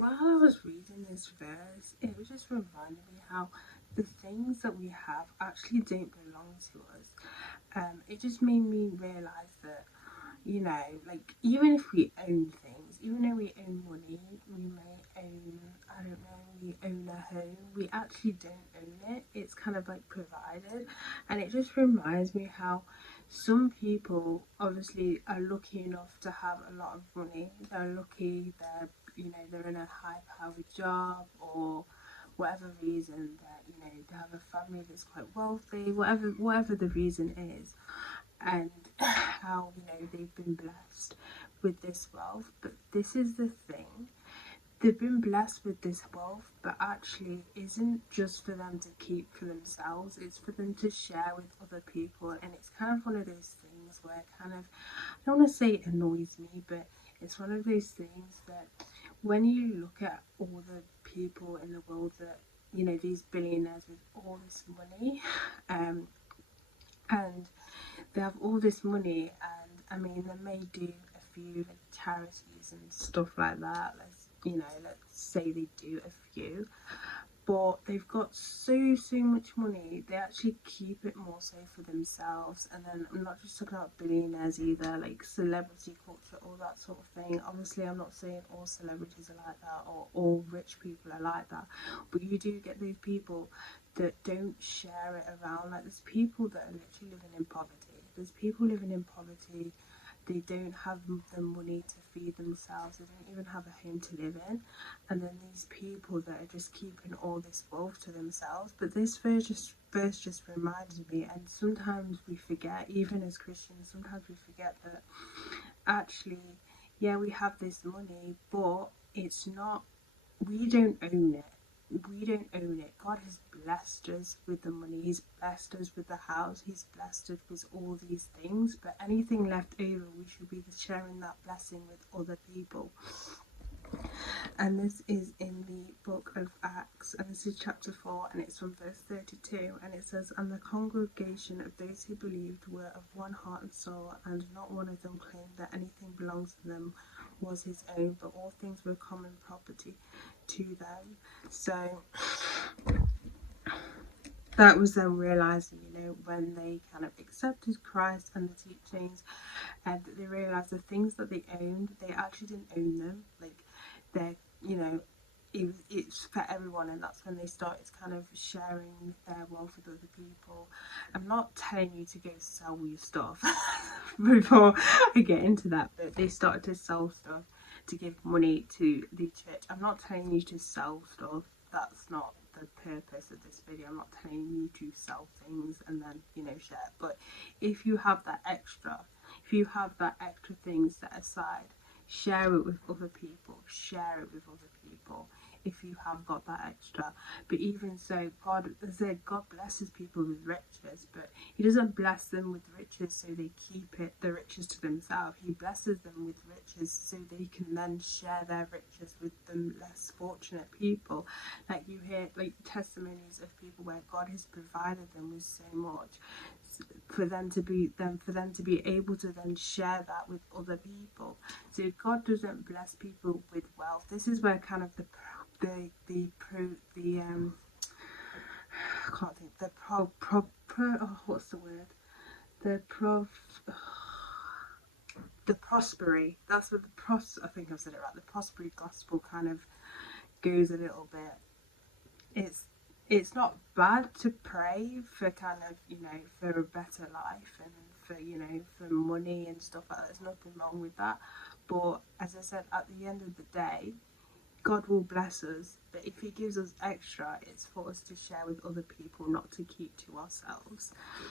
While I was reading this verse, it was just reminding me how the things that we have actually don't belong to us. It just made me realize that, like even if we own things, even though we own money, we may own, I don't know, we own a home, we actually don't own it. It's kind of like provided. And it just reminds me how some people obviously are lucky enough to have a lot of money. They're lucky, they're in a high powered job or whatever reason that they have a family that's quite wealthy, whatever the reason is, and how they've been blessed with this wealth. But this is the thing, they've been blessed with this wealth, but actually isn't just for them to keep for themselves, it's for them to share with other people. And it's kind of one of those things where kind of, I don't want to say it annoys me, but it's one of those things that when you look at all the people in the world that, these billionaires with all this money, um, and they have all this money, and I mean, they may do a few like charities and stuff like that. Let's say they do a few, but they've got so much money, they actually keep it more so for themselves. And then I'm not just talking about billionaires either, like celebrity culture, all that sort of thing. Obviously I'm not saying all celebrities are like that or all rich people are like that, but you do get those people that don't share it around. Like there's people that are literally living in poverty, there's people living in poverty, they don't have the money to feed themselves, they don't even have a home to live in. And then these people that are just keeping all this wealth to themselves. But this verse just reminded me, and sometimes we forget, even as Christians, sometimes we forget that actually, yeah, we have this money, but it's not, we don't own it. We don't own it. God has blessed us with the money. He's blessed us with the house. He's blessed us with all these things. But anything left over, we should be sharing that blessing with other people. And this is in the book of Acts, and this is chapter 4, and it's from verse 32. And it says, "And the congregation of those who believed were of one heart and soul, and not one of them claimed that anything belongs to them was his own, but all things were common property to them." So that was them realizing, when they kind of accepted Christ and the teachings, and they realized the things that they owned, they actually didn't own them. Like they're, it's for everyone, and that's when they started kind of sharing their wealth with other people. I'm not telling you to go sell your stuff before I get into that, but they started to sell stuff to give money to the church. I'm not telling you to sell stuff, that's not the purpose of this video. I'm not telling you to sell things and then share. But if you have that extra, if you have that extra thing set aside, share it with other people, share it with other people if you have got that extra. But even so, God, as I said, God blesses people with riches, but he doesn't bless them with riches so they keep the riches to themselves. He blesses them with riches so they can then share their riches with the less fortunate people. Like you hear like testimonies of people where God has provided them with so much for them to be able to then share that with other people. So God doesn't bless people with wealth. This is where kind of I can't think, what's the word, the prov the prosperity, that's what I think I've said it right, the prosperity gospel kind of goes a little bit. It's not bad to pray for kind of for a better life and for for money and stuff like that. There's nothing wrong with that, but as I said, at the end of the day, God will bless us, but if he gives us extra, it's for us to share with other people, not to keep to ourselves.